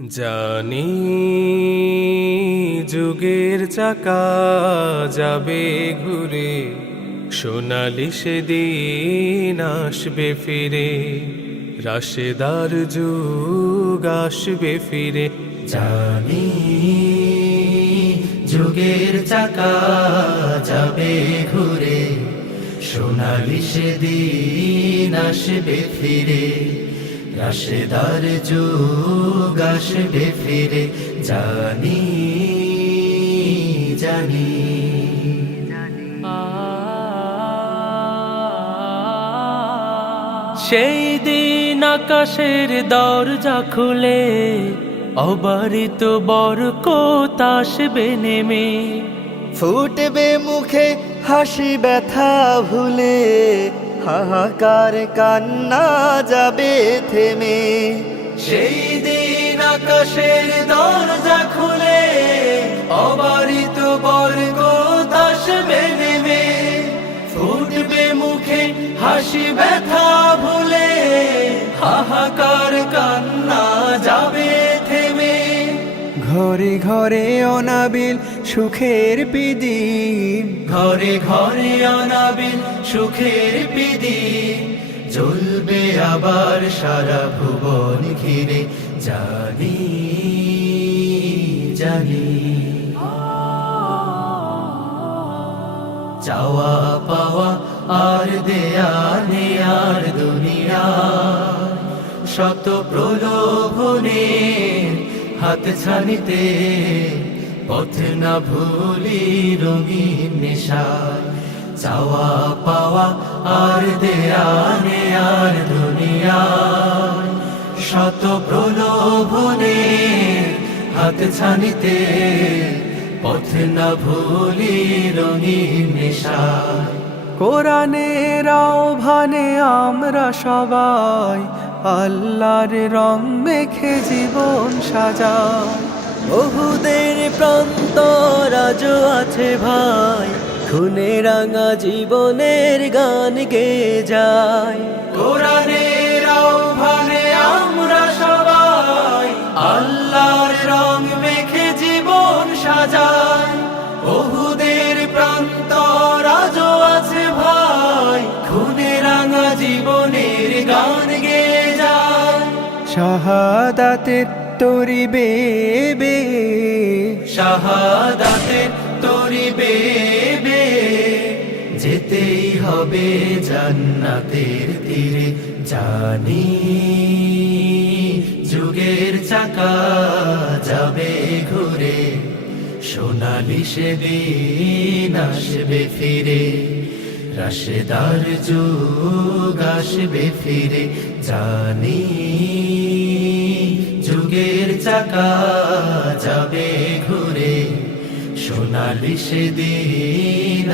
জানি যুগের চাকা যাবে ঘুরে, সোনালি সেদিন আসবে ফিরে, রাশেদার যুগ আসবে ফিরে। জানি যুগের চাকা যাবে ঘুরে, সোনালি সেদিন আসবে ফিরে, রাশেদার যুগ আসবে ফিরে। জানি জানি সেই দিন আকাশের দরজা খুলে, অবারিত বরকত আসবে নেমে, ফুটবে মুখে হাসি ব্যথা ভুলে, হাহাকার কান্না যাবে থেমে। সেই দিন আকাশের দরজা খুলে, অবারিত বরকত আসবে নেমে, ফুটবে মুখে হাসি ব্যথা ভুলে, হাহাকার কান্না যাবে থেমে। ঘরে ঘরে অনাবিল সুখের প্রদীপ, ঘরে ঘরে অনাবিল সুখের প্রদীপ, জ্বলবে আবার সারা ভুবন ঘিরে। জানি জানি চাওয়া পাওয়া আর দেয়া নেয়ার দুনিয়া, শত প্রলোভনে হাত ছানিতে, পথ না ভুলি রঙিন নেশায়। চাওয়া পাওয়া আর দেয়া নেয়ার দুনিয়া, শত প্রলোভনে হাত ছানিতে, পথ না ভুলি রঙিন নেশায়। কোরআনের আহ্বানে আমরা সবাই আল্লাহর রং মেখে জীবন সাজাই। ওহুদের প্রান্তর আজও আছে ভাই, খুনে রাঙা জীবনের গান গেয়ে যায়। কোরআনের আহ্বানে আমরা সবাই আল্লাহর রং মেখে জীবন সাজাই। ওহুদের প্রান্তর আজও আছে ভাই, খুনে রাঙা জীবনের গান গেয়ে যায়। শাহাদাতের তরি বেবে, শাহাদাতের তরি বেবে, যেতেই হবে জান্নাতের তীরে। জানি যুগের চাকা যাবে ঘুরে, সোনালি সেদিন আসবে ফিরে, রাশেদার যুগ আসবে ফিরে। জানি যুগের চাকা যাবে ঘুরে, সোনালি সেদিন